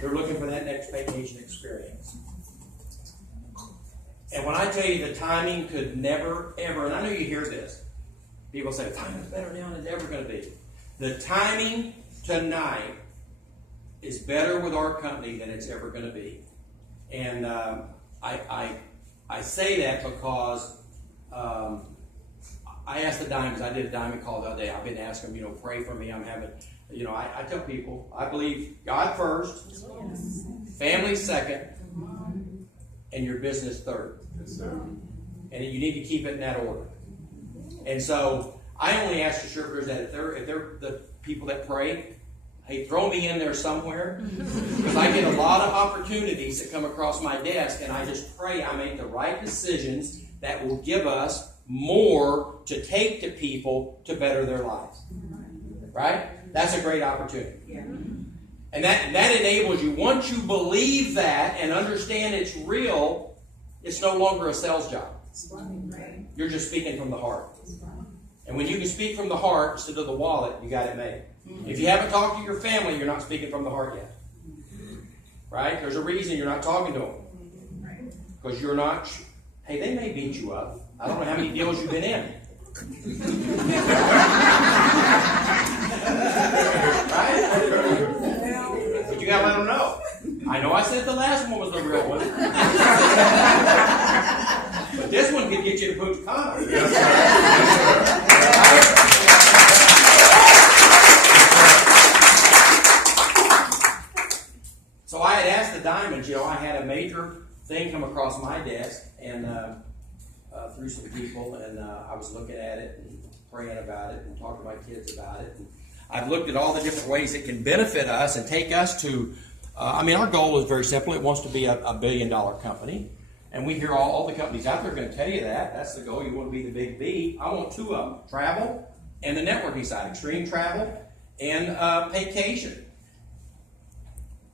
They're looking for that next vacation experience. And when I tell you the timing could never, ever, and I know you hear this, people say, timing's better now than it's ever going to be. The timing tonight is better with our company than it's ever going to be. And I say that because I asked the diamonds, I did a diamond call the other day. I've been asking them, pray for me. I'm having, I tell people, I believe God first, family second, and your business third. Yes, sir. And you need to keep it in that order. And so I only ask distributors that if they're the people that pray, hey, throw me in there somewhere, because I get a lot of opportunities that come across my desk, and I just pray I make the right decisions that will give us more to take to people to better their lives. Right? That's a great opportunity. Yeah. And that enables you, once you believe that and understand it's real, it's no longer a sales job. You're just speaking from the heart. And when you can speak from the heart instead of the wallet, you got it made. If you haven't talked to your family, you're not speaking from the heart yet. Right? There's a reason you're not talking to them. Because you're not, hey, they may beat you up. I don't know how many deals you've been in. Right? But you got to let them know. I know I said the last one was the real one. But this one could get you to Punta Cana. Yes, sir. So I had asked the diamonds, I had a major thing come across my desk and through some people, and I was looking at it and praying about it and talking to my kids about it. And I've looked at all the different ways it can benefit us and take us to, our goal is very simple. It wants to be a $1 billion company. And we hear all the companies out there are going to tell you that. That's the goal. You want to be the big B. I want two of them, travel and the networking side, extreme travel and Paycation.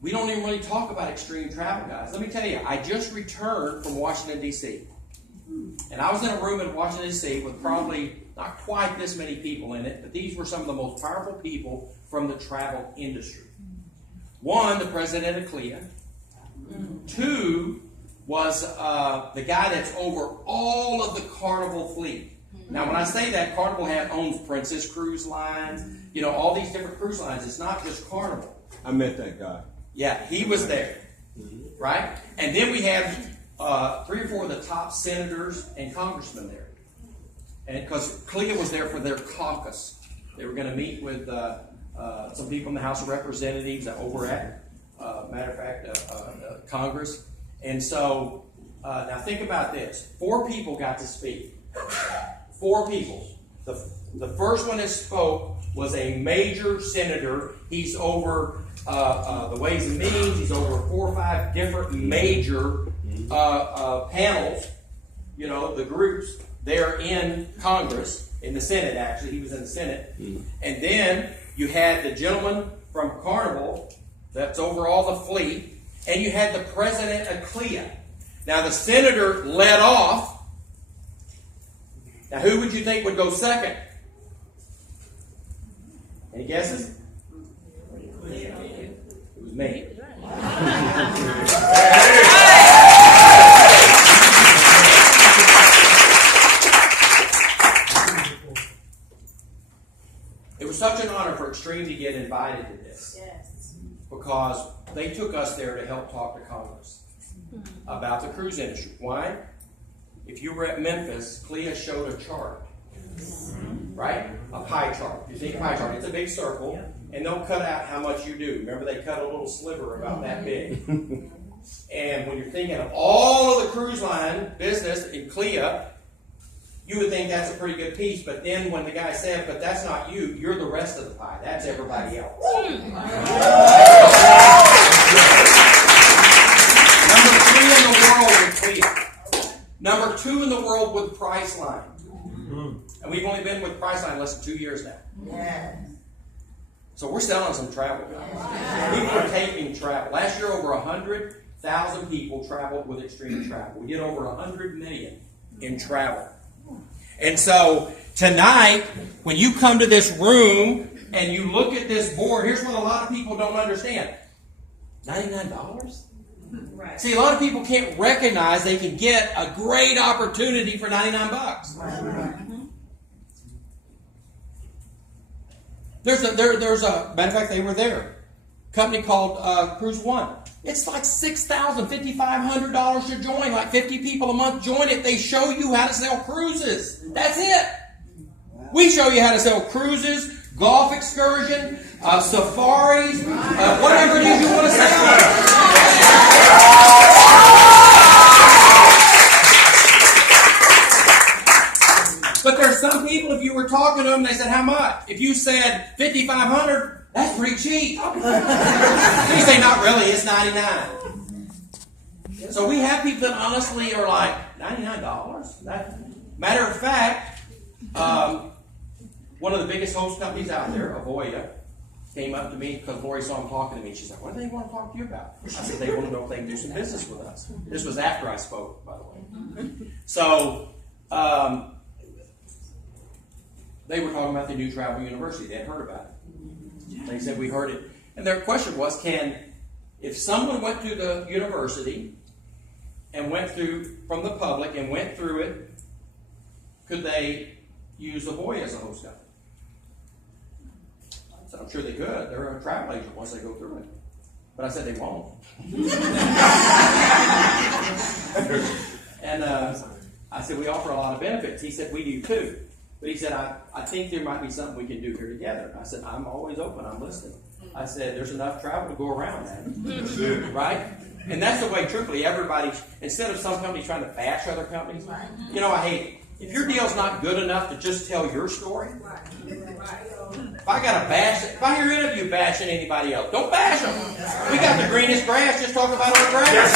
We don't even really talk about extreme travel, guys. Let me tell you, I just returned from Washington, D.C. And I was in a room in Washington, D.C. with probably not quite this many people in it, but these were some of the most powerful people from the travel industry. One, the president of CLIA. Two, was the guy that's over all of the Carnival fleet. Now, when I say that, Carnival owns Princess Cruise Lines, all these different cruise lines. It's not just Carnival. I met that guy. Yeah, he was there, right? And then we had 3 or 4 of the top senators and congressmen there. And because CLIA was there for their caucus. They were going to meet with some people in the House of Representatives over at, matter of fact, Congress. And so, now think about this. 4 people got to speak. 4 people. The first one that spoke was a major senator. He's over the Ways and Means. He's over 4 or 5 different major panels, the groups there in Congress, in the Senate actually. He was in the Senate. And then you had the gentleman from Carnival that's over all the fleet. And you had the president of CLIA. Now, the senator led off. Now, who would you think would go second? Any guesses? It was me. It was such an honor for Extreme to get invited to this. Yes. Because they took us there to help talk to Congress about the cruise industry. Why? If you were at Memphis, CLIA showed a chart, right? A pie chart. You think pie chart, it's a big circle, and they'll cut out how much you do. Remember, they cut a little sliver about that big. And when you're thinking of all of the cruise line business in CLIA, you would think that's a pretty good piece, but then when the guy said, but that's not you, you're the rest of the pie. That's everybody else. Number 3 in the world with CLIA. Number 2 in the world with Priceline. And we've only been with Priceline less than 2 years now. Yes. So we're selling some travel, guys. People are taking travel. Last year, over 100,000 people traveled with Extreme Travel. We did over 100 million in travel. And so tonight, when you come to this room and you look at this board, here's what a lot of people don't understand. $99? Right. See, a lot of people can't recognize they can get a great opportunity for 99 bucks. There's a matter of fact, they were there. Company called Cruise One. It's like $6,000, $5,500 to join. Like 50 people a month join it. They show you how to sell cruises. That's it. We show you how to sell cruises, golf excursion, safaris, whatever it is you want to sell. But there's some people, if you were talking to them, they said, how much? If you said $5,500, that's pretty cheap. They say, not really, it's $99. So we have people that honestly are like, $99? Matter of fact, one of the biggest host companies out there, Avoya, came up to me because Lori saw him talking to me. She's like, what do they want to talk to you about? I said, they want to know if they can do some business with us. This was after I spoke, by the way. So, they were talking about the new travel university. They had heard about it. They said, we heard it. And their question was, if someone went to the university and went through, from the public, and went through it, could they use Avoya as a host company? I said, I'm sure they could. They're a travel agent once they go through it. But I said they won't. And I said, we offer a lot of benefits. He said, we do too. But he said, I think there might be something we can do here together. I said, I'm always open. I'm listening. I said, there's enough travel to go around, man. Right? And that's the way, truthfully, everybody, instead of some companies trying to bash other companies, you know, I hate it. If your deal's not good enough to just tell your story, if I hear any of you bashing anybody else, don't bash them. We got the greenest grass, just talk about our grass. Yes,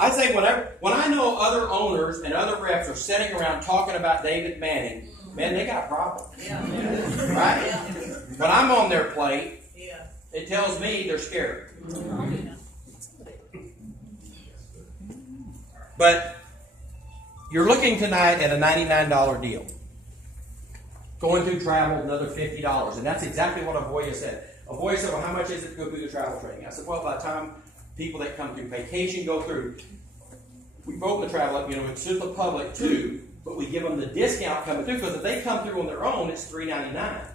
I say when I know other owners and other reps are sitting around talking about David Manning, man, they got problems. Right? When I'm on their plate, it tells me they're scared. But you're looking tonight at a $99 deal. Going through travel, another $50. And that's exactly what Avoya said. Avoya said, well, how much is it to go through the travel training? I said, well, by the time people that come through Paycation go through, we broke the travel up, it's to the public too, but we give them the discount coming through, because if they come through on their own, it's $3.99.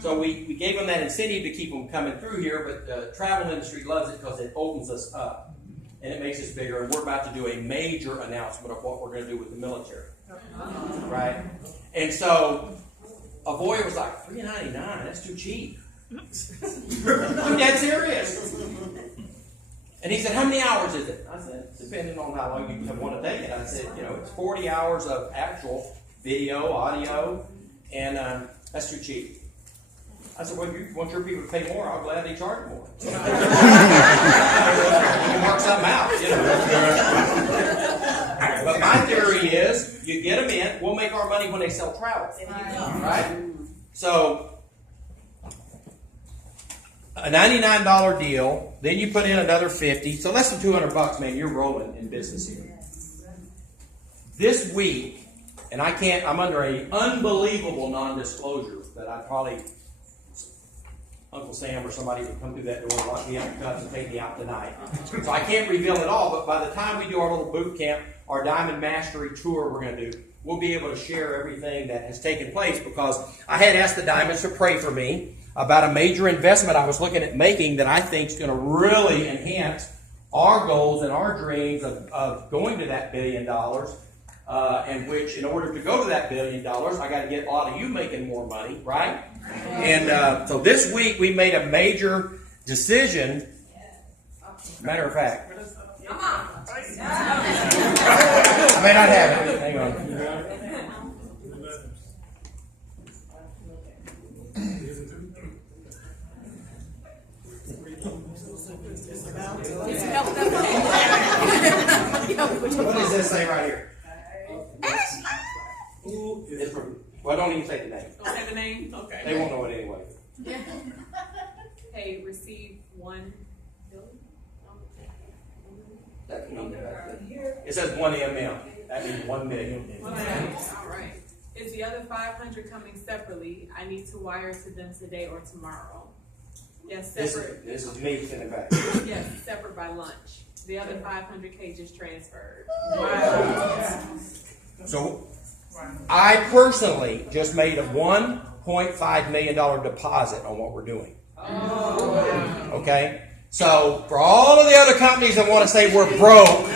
So we gave them that incentive to keep them coming through here, but the travel industry loves it because it opens us up and it makes us bigger. And we're about to do a major announcement of what we're going to do with the military. Right? And so Avoya was like, $3.99, that's too cheap. I'm dead serious. And he said, how many hours is it? I said, depending on how long you want to take it. I said, it's 40 hours of actual video, audio, and that's too cheap. I said, well, if you want your people to pay more, I'll gladly charge more. We can work something out, But my theory is, you get them in, we'll make our money when they sell travel. Right? So, a $99 deal, then you put in another $50, so less than $200, man, you're rolling in business here. This week, and I'm under an unbelievable non-disclosure that I probably, Uncle Sam or somebody would come through that door, lock me up in cuffs and take me out tonight. So I can't reveal it all, but by the time we do our little boot camp, our Diamond Mastery tour we're going to do, we'll be able to share everything that has taken place, because I had asked the Diamonds to pray for me about a major investment I was looking at making that I think is going to really enhance our goals and our dreams of going to that $1 billion, and which, in order to go to that $1 billion, I got to get a lot of you making more money, right? And so this week we made a major decision. Matter of fact, I may not have it. Hang on. What does this say right here? Well, don't even say the name. Don't say the name? Okay. They won't know it anyway. Hey, receive $1 billion. It says 1 MM. That means 1 million. All right. Is the other 500 coming separately? I need to wire to them today or tomorrow. Yes, separate. This is me sitting back. Yes, separate by lunch. The other 500K just transferred. So I personally just made a $1.5 million deposit on what we're doing. Okay? So for all of the other companies that want to say we're broke,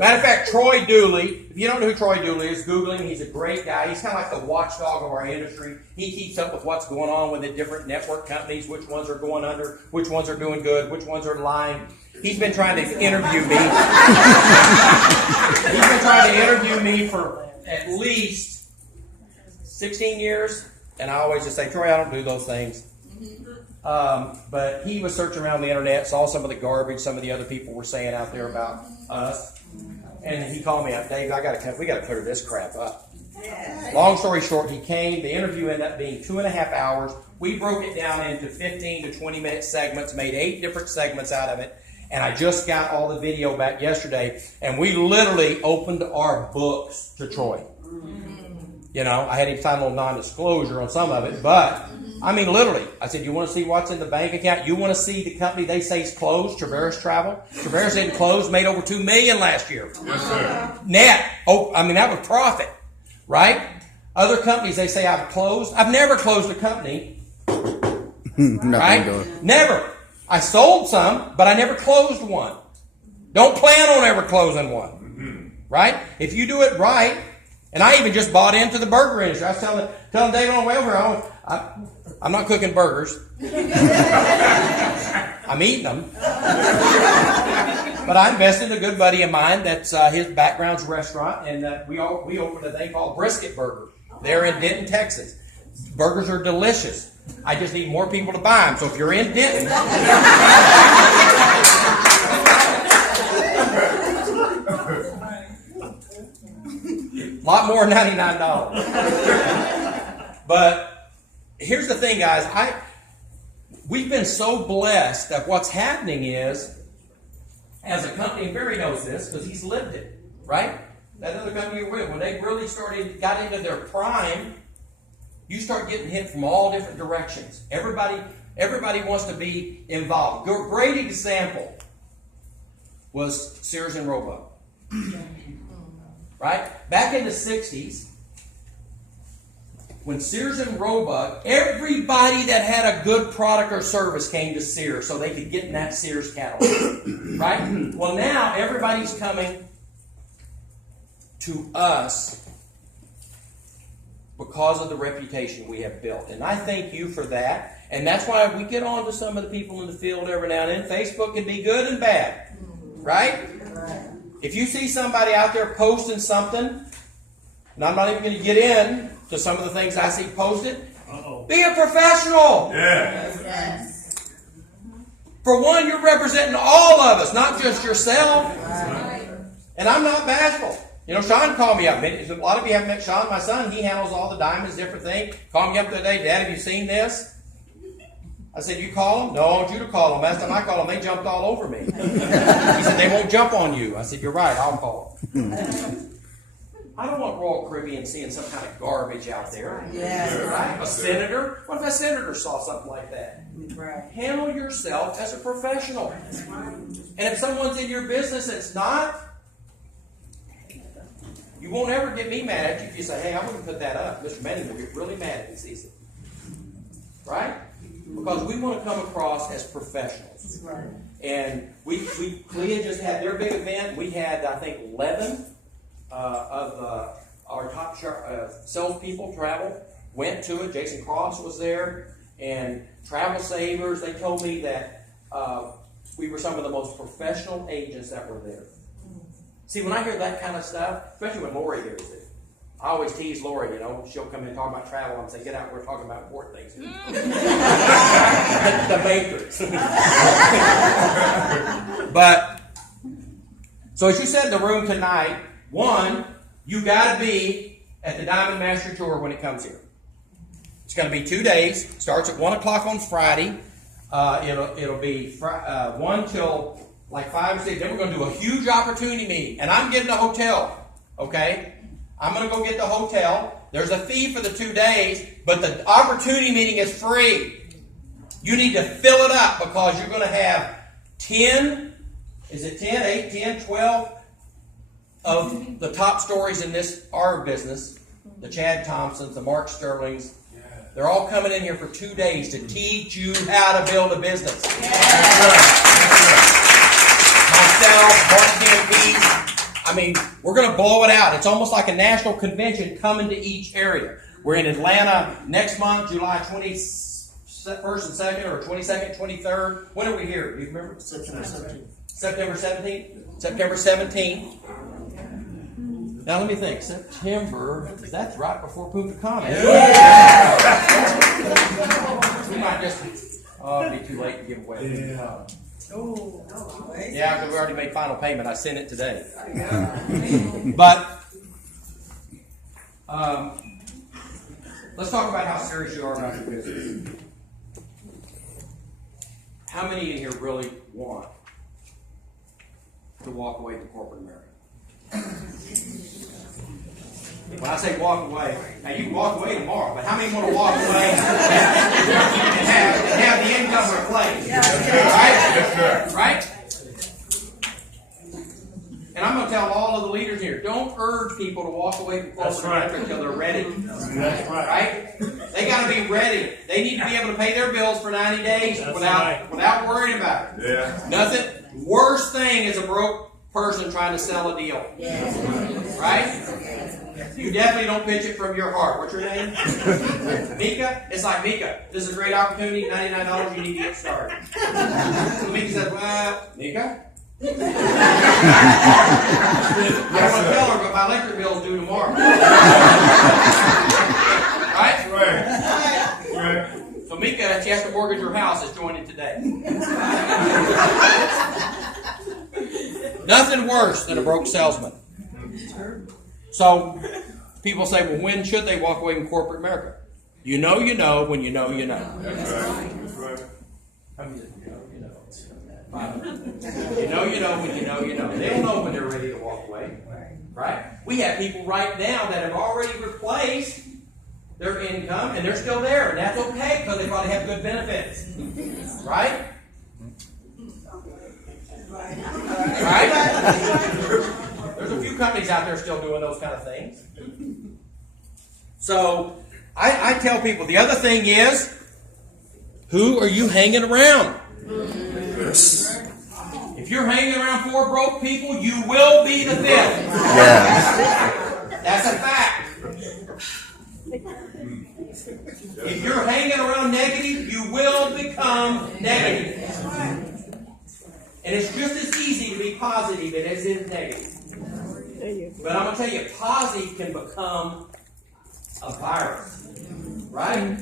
matter of fact, Troy Dooley, if you don't know who Troy Dooley is, Google him. He's a great guy. He's kind of like the watchdog of our industry. He keeps up with what's going on with the different network companies, which ones are going under, which ones are doing good, which ones are lying. He's been trying to interview me. He's been trying to interview me for at least 16 years. And I always just say, Troy, I don't do those things. But he was searching around the internet, saw some of the garbage some of the other people were saying out there about us. And he called me up, Dave, we got to clear this crap up. Long story short, he came. The interview ended up being 2.5 hours. We broke it down into 15 to 20-minute segments, made 8 different segments out of it. And I just got all the video back yesterday, and we literally opened our books to Troy. You know, I had him sign a little non-disclosure on some of it, but I mean, literally, I said, you want to see what's in the bank account? You want to see the company they say is closed, Traverse Travel? Traverse didn't close, made over $2 million last year. Yes, sir. Net. Oh, I mean, that was profit, right? Other companies, they say I've closed. I've never closed a company, right? Never. I sold some, but I never closed one. Don't plan on ever closing one, right? If you do it right, and I even just bought into the burger industry. I was telling David on the way over here, I'm not cooking burgers. I'm eating them. But I invested in a good buddy of mine that's his background's restaurant, and we opened a thing called Brisket Burger. They're in Denton, Texas. Burgers are delicious. I just need more people to buy them. So if you're in Denton, a lot more than $99. But here's the thing, guys. We've been so blessed that what's happening is, as a company, and Barry knows this because he's lived it, right? That other company you're with, when they really got into their prime, you start getting hit from all different directions. Everybody wants to be involved. A great example was Sears and Roebuck. Right? Back in the 60s, when Sears and Roebuck, everybody that had a good product or service came to Sears so they could get in that Sears catalog. Right? Well, now everybody's coming to us because of the reputation we have built. And I thank you for that. And that's why we get on to some of the people in the field every now and then. Facebook can be good and bad. Right? If you see somebody out there posting something, and I'm not even going to get in to some of the things I see posted, be a professional. Yes. For one, you're representing all of us, not just yourself. And I'm not bashful. You know, Sean called me up. A lot of you haven't met Sean, my son. He handles all the diamonds, different things. Called me up the other day. Dad, have you seen this? I said, you call them? No, I want you to call them. Last time I called them, they jumped all over me. He said, they won't jump on you. I said, you're right. I'll call them. I don't want Royal Caribbean seeing some kind of garbage out there. Yes. Right? A senator? What if a senator saw something like that? Right. Handle yourself as a professional. And if someone's in your business that's not, you won't ever get me mad at you if you say, hey, I wouldn't put that up. Mr. Manning will get really mad if he sees it. Right? Because we want to come across as professionals. Right. And Clea just had their big event. We had, I think, 11 of our top salespeople travel, went to it. Jason Cross was there. And Travel Savers, they told me that we were some of the most professional agents that were there. See, when I hear that kind of stuff, especially when Lori hears it, I always tease Lori, you know, she'll come in and talk about travel and say, get out, we're talking about important things. The Matrix. But, so as you said in the room tonight, one, you got to be at the Diamond Master Tour when it comes here. It's going to be 2 days. Starts at 1 o'clock on Friday. It'll be 1 till like 5 or 6. Then we're going to do a huge opportunity meeting. And I'm getting a hotel. Okay? I'm going to go get the hotel. There's a fee for the 2 days, but the opportunity meeting is free. You need to fill it up because you're going to have 10, is it 10, 8, 10, 12 of the top stories in our business. The Chad Thompsons, the Mark Sterlings. They're all coming in here for 2 days to teach you how to build a business. Myself, Mark Campese. I mean, we're going to blow it out. It's almost like a national convention coming to each area. We're in Atlanta next month, July 21st and 2nd, or 22nd, 23rd. When are we here? Do you remember? September 17th. September 17th? September 17th. Now let me think. September, that's right before Punta Cana. Yeah. We might just, it'll be too late to give away. Yeah, because we already made final payment. I sent it today. But let's talk about how serious you are about your business. How many in here really want to walk away from corporate America? When I say walk away, now you can walk away tomorrow, but how many want to walk away and have the income replaced? Right? Right? And I'm going to tell all of the leaders here, don't urge people to walk away from corporate America until they're ready. That's right. Right? They got to be ready. They need to be able to pay their bills for 90 days without worrying about it. Yeah. Nothing. Worst thing is a broke person trying to sell a deal. Right? You definitely don't pitch it from your heart. What's your name? Mika? It's like, Mika, this is a great opportunity, $99, you need to get started. So Mika says, well, Mika? I don't want to tell her, but my electric bill's due tomorrow. Right? Right. So Mika, she has to mortgage her house, is joining today. Nothing worse than a broke salesman. So people say, well, when should they walk away from corporate America? You know when you know you know. That's right. That's right. You know when you know. They don't know when they're ready to walk away. Right? We have people right now that have already replaced their income and they're still there. And that's okay because they probably have good benefits. Right? Right? There's a few companies out there still doing those kind of things. So, I tell people, the other thing is, who are you hanging around? If you're hanging around 4 broke people, you will be the 5th. Yes. That's a fact. If you're hanging around negative, you will become negative. And it's just as easy to be positive as it is negative. But I'm going to tell you, positive can become a virus. Right?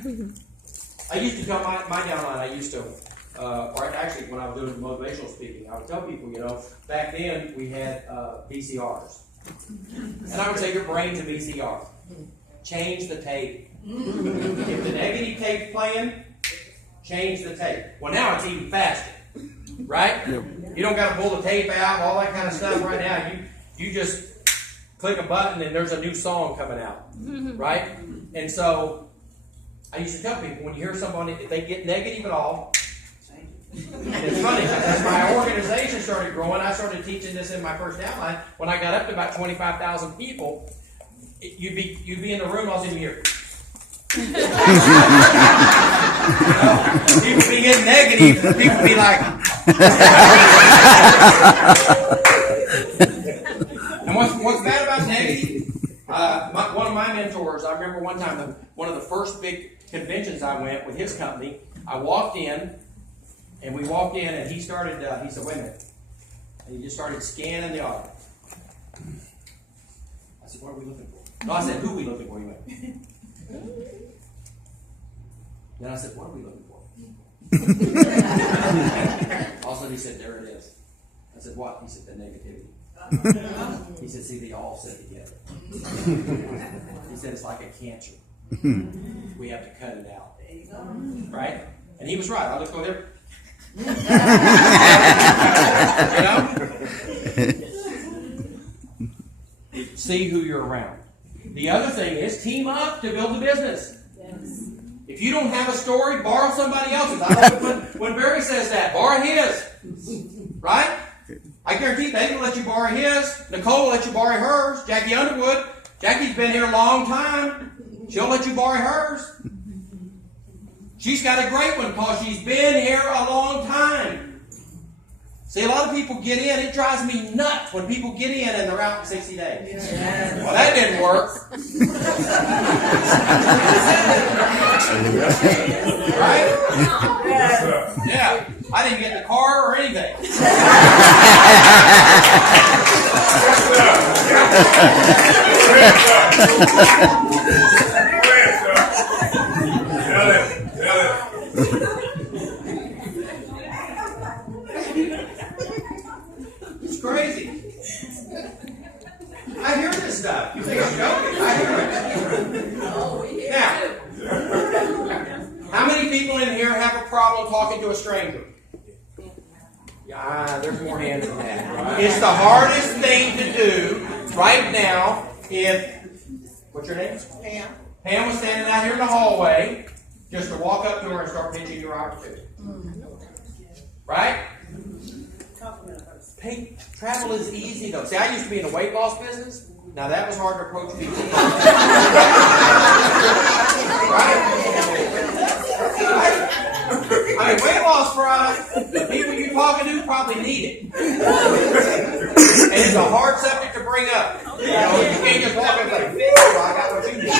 I used to tell my downline, or actually when I was doing motivational speaking, I would tell people, back then we had VCRs. And I would say your brain's a VCR. Change the tape. If the negative tape's playing, change the tape. Well, now it's even faster. Right? Yep. You don't got to pull the tape out, all that kind of stuff right now. You just click a button and there's a new song coming out. Right? And so I used to tell people, when you hear somebody, if they get negative at all, and it's funny, as my organization started growing, I started teaching this in my first downline. When I got up to about 25,000 people, you'd be in the room, I was in here. People be getting negative, people be like, and what's bad about negative? One of my mentors, I remember one time, one of the first big conventions I went with his company, I walked in, and we walked in, and he said, wait a minute. And he just started scanning the audience. I said, what are we looking for? No, I said, who are we looking for? He went. Then I said, what are we looking for? All of a sudden he said, there it is. I said, what? He said, the negativity. He said, see, they all sit together. He said, it's like a cancer. We have to cut it out. Right? And he was right. I looked over there. You know? See who you're around. The other thing is team up to build the business. Yes. If you don't have a story, borrow somebody else's. I love it when Barry says that. Borrow his. Right? I guarantee they can let you borrow his. Nicole will let you borrow hers. Jackie Underwood. Jackie's been here a long time. She'll let you borrow hers. She's got a great one because she's been here a long time. See, a lot of people get in. It drives me nuts when people get in and they're out in 60 days. Yes. Well, that didn't work. Right? Yes, sir. Yeah. I didn't get in the car or anything. Yes, sir. Tell it. Tell it. It's crazy. I hear this stuff. You think I'm joking? I hear it. Now, how many people in here have a problem talking to a stranger? Yeah, there's more hands than that. It's the hardest thing to do right now. What's your name? Pam. Pam was standing out here in the hallway, just to walk up to her and start pitching your opportunity. Right? Travel is easy though. See, I used to be in the weight loss business. Now that was hard to approach people. Right? I mean, weight loss products, the people you're talking to probably need it. And it's a hard subject to bring up. You know, you can't just walk up and say, well, I got what you need.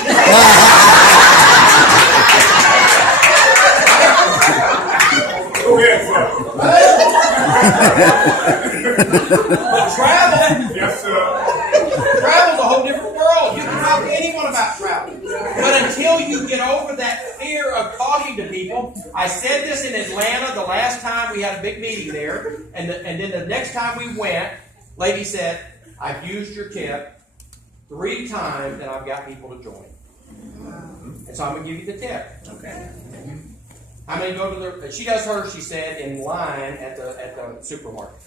Go ahead, sir. But travel, Yes, sir. travel's a whole different world. You can talk to anyone about travel. But until you get over that fear of talking to people, I said this in Atlanta the last time we had a big meeting there, and then the next time we went, lady said, I've used your tip 3 times and I've got people to join. And so I'm going to give you the tip. Okay. How many go to she does hers, she said, in line at the supermarket.